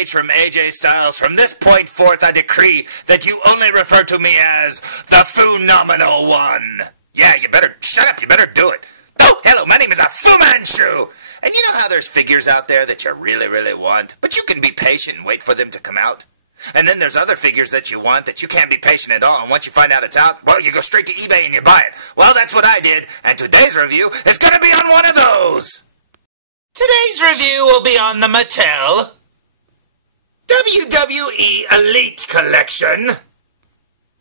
page from AJ Styles. From this point forth, I decree that you only refer to me as the Fu-nomenal one. Yeah, you better shut up. You better do it. Oh, hello, my name is a Fu Manchu. And you know how there's figures out there that you really, really want, but you can be patient and wait for them to come out? And then there's other figures that you want that you can't be patient at all, and once you find out it's out, well, you go straight to eBay and you buy it. Well, that's what I did, and today's review is going to be on one of those. Today's review will be on the Mattel WWE Elite Collection.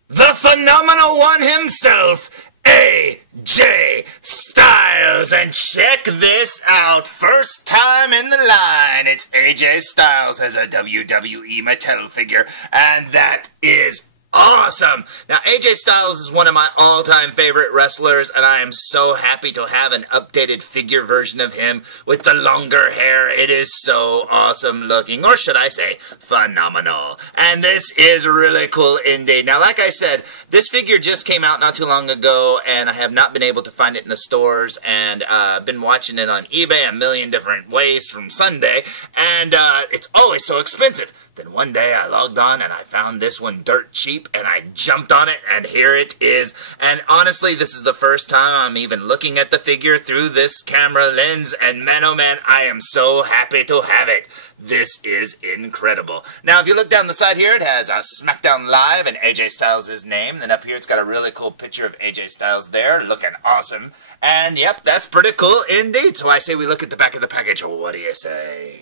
The phenomenal one himself, AJ Styles. And check this out. First time in the line, it's AJ Styles as a WWE Mattel figure. And that is awesome. Now, AJ Styles is one of my all-time favorite wrestlers, and I am so happy to have an updated figure version of him with the longer hair. It is so awesome looking, or should I say, phenomenal. And this is really cool indeed. Now, like I said, this figure just came out not too long ago, and I have not been able to find it in the stores, and I've been watching it on eBay a million different ways from Sunday, and it's always so expensive. Then one day I logged on and I found this one dirt cheap and I jumped on it and here it is. And honestly, this is the first time I'm even looking at the figure through this camera lens, and man oh man, I am so happy to have it. This is incredible. Now if you look down the side here, it has a SmackDown Live and AJ Styles' name. Then up here it's got a really cool picture of AJ Styles there, looking awesome. And yep, that's pretty cool indeed. So I say we look at the back of the package. What do you say?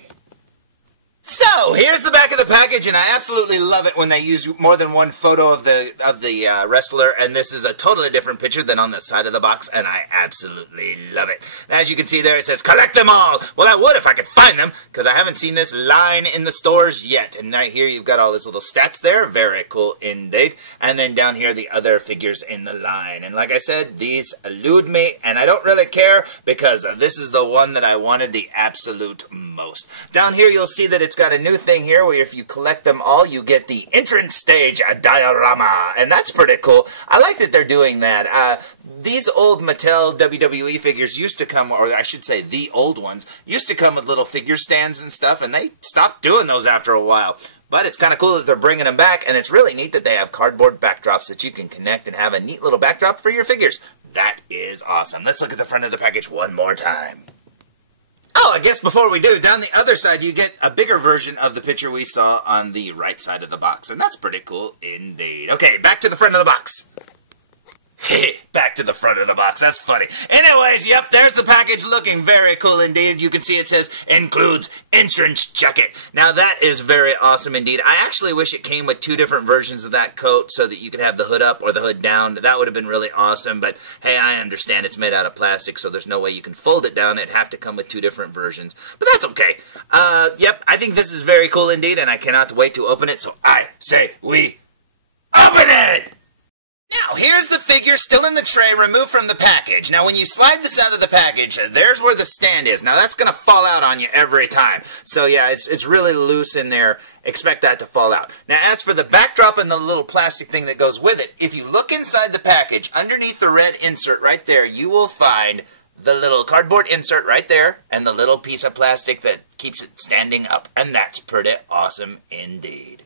So, here's the back of the package, and I absolutely love it when they use more than one photo of the wrestler, and this is a totally different picture than on the side of the box, and I absolutely love it. Now, as you can see there, it says, collect them all! Well, I would if I could find them, because I haven't seen this line in the stores yet. And right here, you've got all these little stats there. Very cool indeed. And then down here, the other figures in the line. And like I said, these elude me, and I don't really care, because this is the one that I wanted the absolute most. Down here, you'll see that it's got a new thing here where if you collect them all, you get the entrance stage diorama, and that's pretty cool. I like that they're doing that. These old Mattel WWE figures used to come, or I should say the old ones, used to come with little figure stands and stuff, and they stopped doing those after a while. But it's kind of cool that they're bringing them back, and it's really neat that they have cardboard backdrops that you can connect and have a neat little backdrop for your figures. That is awesome. Let's look at the front of the package one more time. Oh, I guess before we do, down the other side, you get a bigger version of the picture we saw on the right side of the box, and that's pretty cool indeed. Okay, back to the front of the box. Back to the front of the box. That's funny. Anyways, yep, there's the package looking very cool indeed. You can see it says, includes entrance jacket. Now, that is very awesome indeed. I actually wish it came with two different versions of that coat so that you could have the hood up or the hood down. That would have been really awesome, but hey, I understand it's made out of plastic, so there's no way you can fold it down. It'd have to come with two different versions, but that's okay. Yep, I think this is very cool indeed, and I cannot wait to open it, so I say we open it! Now, here's the figure still in the tray, removed from the package. Now, when you slide this out of the package, there's where the stand is. Now, that's going to fall out on you every time. So, yeah, it's really loose in there. Expect that to fall out. Now, as for the backdrop and the little plastic thing that goes with it, if you look inside the package, underneath the red insert right there, you will find the little cardboard insert right there and the little piece of plastic that keeps it standing up. And that's pretty awesome indeed.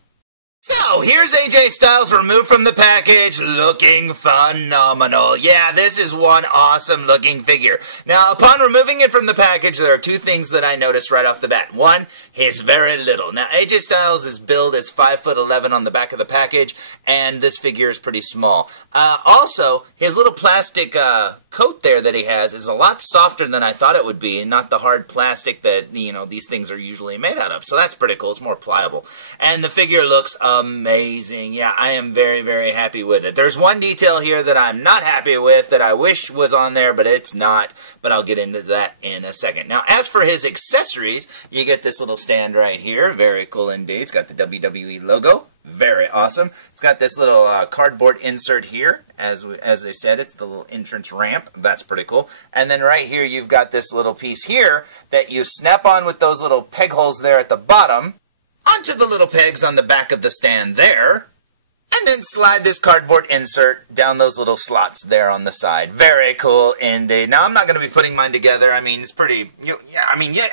So, here's AJ Styles removed from the package, looking phenomenal. Yeah, this is one awesome looking figure. Now, upon removing it from the package, there are two things that I noticed right off the bat. One, he's very little. Now, AJ Styles' build is 5'11" on the back of the package, and this figure is pretty small. Also, his little plastic coat there that he has is a lot softer than I thought it would be, and not the hard plastic that, you know, these things are usually made out of. So that's pretty cool. It's more pliable. And the figure looks amazing. Yeah, I am very, very happy with it. There's one detail here that I'm not happy with that I wish was on there, but it's not. But I'll get into that in a second. Now, as for his accessories, you get this little stand right here. Very cool indeed. It's got the WWE logo. Very awesome. It's got this little cardboard insert here. As I said, it's the little entrance ramp. That's pretty cool. And then right here, you've got this little piece here that you snap on with those little peg holes there at the bottom onto the little pegs on the back of the stand there. And then slide this cardboard insert down those little slots there on the side. Very cool indeed. Now, I'm not going to be putting mine together. I mean, it's pretty,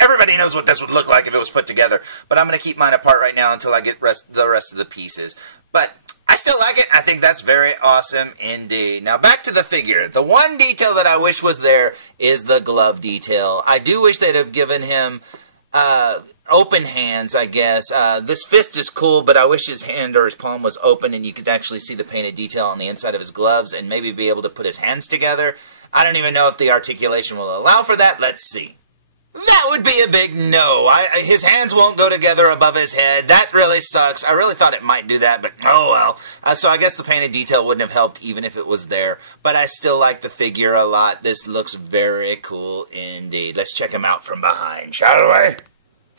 everybody knows what this would look like if it was put together. But I'm going to keep mine apart right now until I get the rest of the pieces. But I still like it. I think that's very awesome indeed. Now, back to the figure. The one detail that I wish was there is the glove detail. I do wish they'd have given him open hands, I guess. This fist is cool, but I wish his hand or his palm was open and you could actually see the painted detail on the inside of his gloves and maybe be able to put his hands together. I don't even know if the articulation will allow for that. Let's see. That would be a big no. His hands won't go together above his head. That really sucks. I really thought it might do that, but oh well. So I guess the painted detail wouldn't have helped even if it was there. But I still like the figure a lot. This looks very cool indeed. Let's check him out from behind, shall we?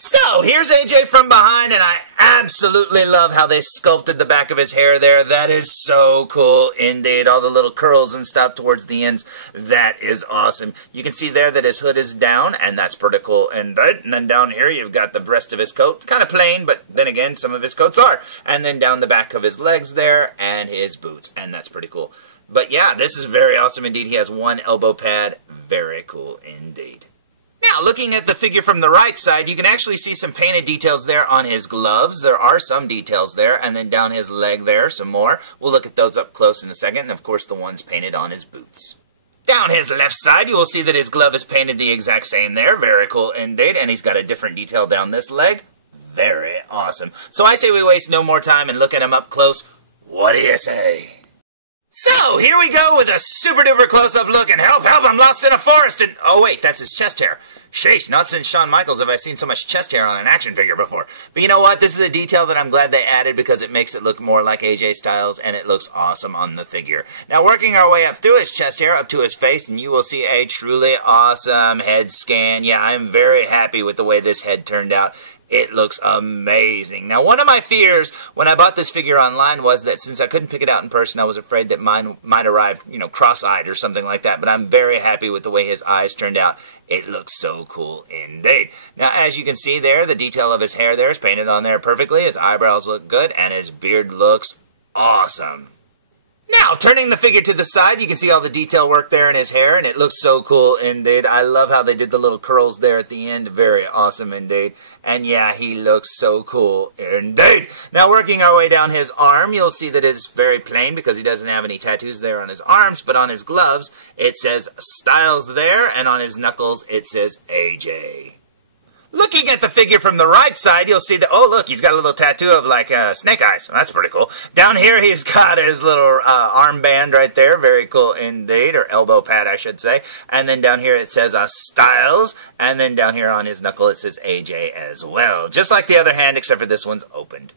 So, here's AJ from behind, and I absolutely love how they sculpted the back of his hair there. That is so cool indeed. All the little curls and stuff towards the ends. That is awesome. You can see there that his hood is down, and that's pretty cool indeed. And then down here, you've got the rest of his coat. It's kind of plain, but then again, some of his coats are. And then down the back of his legs there, and his boots, and that's pretty cool. But yeah, this is very awesome indeed. He has one elbow pad. Very cool indeed. Now, looking at the figure from the right side, you can actually see some painted details there on his gloves. There are some details there, and then down his leg there, some more. We'll look at those up close in a second, and of course the ones painted on his boots. Down his left side, you will see that his glove is painted the exact same there. Very cool indeed, and he's got a different detail down this leg. Very awesome. So I say we waste no more time and look at him up close. What do you say? So, here we go with a super duper close-up look, and help, I'm lost in a forest, and oh wait, that's his chest hair. Sheesh, not since Shawn Michaels have I seen so much chest hair on an action figure before. But you know what, this is a detail that I'm glad they added because it makes it look more like AJ Styles, and it looks awesome on the figure. Now, working our way up through his chest hair, up to his face, and you will see a truly awesome head scan. Yeah, I'm very happy with the way this head turned out. It looks amazing. Now, one of my fears when I bought this figure online was that since I couldn't pick it out in person, I was afraid that mine might arrive, cross-eyed or something like that. But I'm very happy with the way his eyes turned out. It looks so cool indeed. Now, as you can see there, the detail of his hair there is painted on there perfectly. His eyebrows look good, and his beard looks awesome. Now, turning the figure to the side, you can see all the detail work there in his hair, and it looks so cool indeed. I love how they did the little curls there at the end. Very awesome indeed. And yeah, he looks so cool indeed. Now, working our way down his arm, you'll see that it's very plain because he doesn't have any tattoos there on his arms, but on his gloves, it says Styles there, and on his knuckles, it says AJ. Looking at the figure from the right side, you'll see that, oh look, he's got a little tattoo of like snake eyes. That's pretty cool. Down here, he's got his little armband right there. Very cool indeed, or elbow pad, I should say. And then down here, it says Styles. And then down here on his knuckle, it says AJ as well. Just like the other hand, except for this one's opened.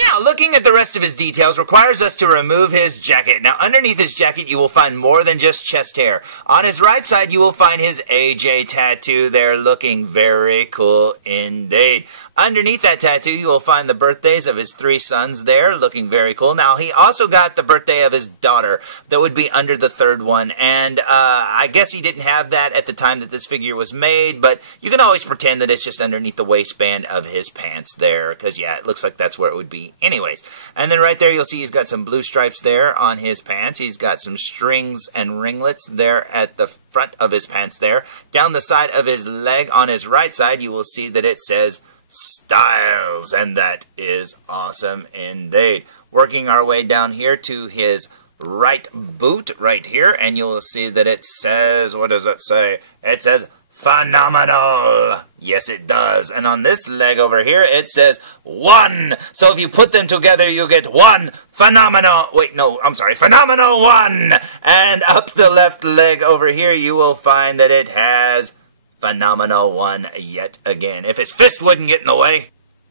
Now, looking at the rest of his details requires us to remove his jacket. Now, underneath his jacket, you will find more than just chest hair. On his right side, you will find his AJ tattoo there, looking very cool indeed. Underneath that tattoo, you will find the birthdays of his 3 sons there, looking very cool. Now, he also got the birthday of his daughter. That would be under the 3rd one. And I guess he didn't have that at the time that this figure was made, but you can always pretend that it's just underneath the waistband of his pants there, because, yeah, it looks like that's where it would be anyways. And then right there, you'll see he's got some blue stripes there on his pants. He's got some strings and ringlets there at the front of his pants there. Down the side of his leg on his right side, you will see that it says Styles, and that is awesome indeed. Working our way down here to his right boot right here, and you'll see that it says, what does it say? It says phenomenal. Yes, it does. And on this leg over here, it says 1. So if you put them together, you get 1 phenomenal. Wait, no, I'm sorry. Phenomenal 1. And up the left leg over here, you will find that it has phenomenal 1 yet again. If his fist wouldn't get in the way.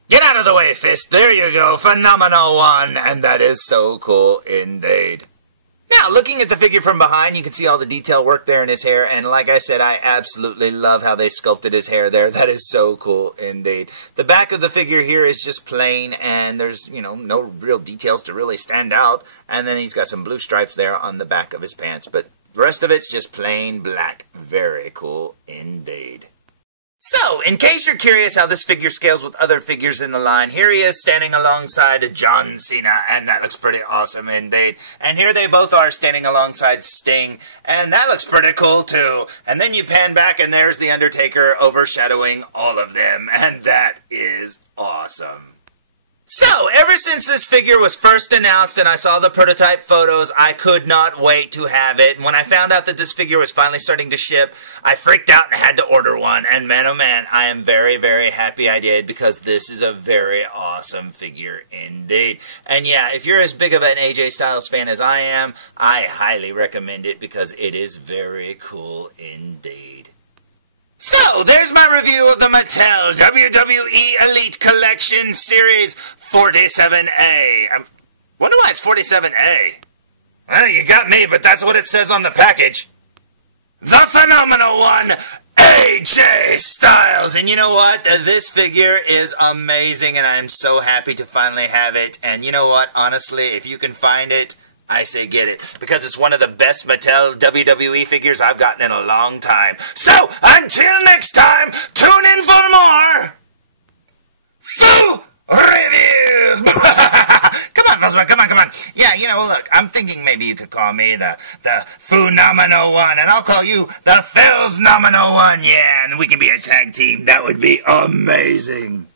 Get out of the way, fist. There you go. Phenomenal 1. And that is so cool indeed. Now, looking at the figure from behind, you can see all the detail work there in his hair, and like I said, I absolutely love how they sculpted his hair there. That is so cool indeed. The back of the figure here is just plain, and there's, no real details to really stand out, and then he's got some blue stripes there on the back of his pants, but the rest of it's just plain black. Very cool indeed. So, in case you're curious how this figure scales with other figures in the line, here he is standing alongside John Cena, and that looks pretty awesome indeed. And here they both are standing alongside Sting, and that looks pretty cool too. And then you pan back, and there's The Undertaker overshadowing all of them, and that is awesome. So, ever since this figure was first announced and I saw the prototype photos, I could not wait to have it. And when I found out that this figure was finally starting to ship, I freaked out and had to order one. And man, oh man, I am very, very happy I did, because this is a very awesome figure indeed. And yeah, if you're as big of an AJ Styles fan as I am, I highly recommend it because it is very cool indeed. So, there's my review of the Mattel WWE Elite Collection Series 47A. I wonder why it's 47A. Well, you got me, but that's what it says on the package. The phenomenal one, AJ Styles. And you know what? This figure is amazing, and I'm so happy to finally have it. And you know what? Honestly, if you can find it, I say get it, because it's one of the best Mattel WWE figures I've gotten in a long time. So, until next time, tune in for more Foo Reviews! Come on, Felzbug, come on. Yeah, you know, look, I'm thinking maybe you could call me the Phenomenal One, and I'll call you the felz-nomenal One. Yeah, and we can be a tag team. That would be amazing.